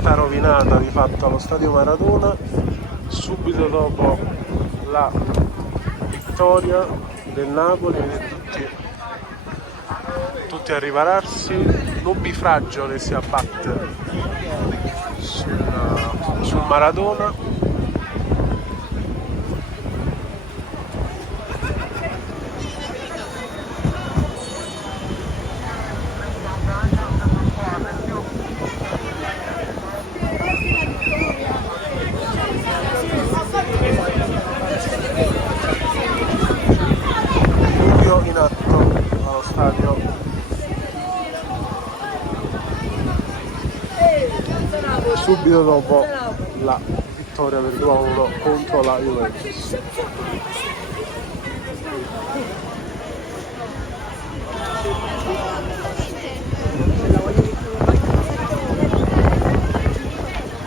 festa rovinata di fatto allo stadio Maradona subito dopo la vittoria del Napoli. Vedete tutti a ripararsi, nubifragio che si abbatte sul Maradona. Diluvio in atto allo stadio subito dopo la vittoria per 2-1 contro la Juventus.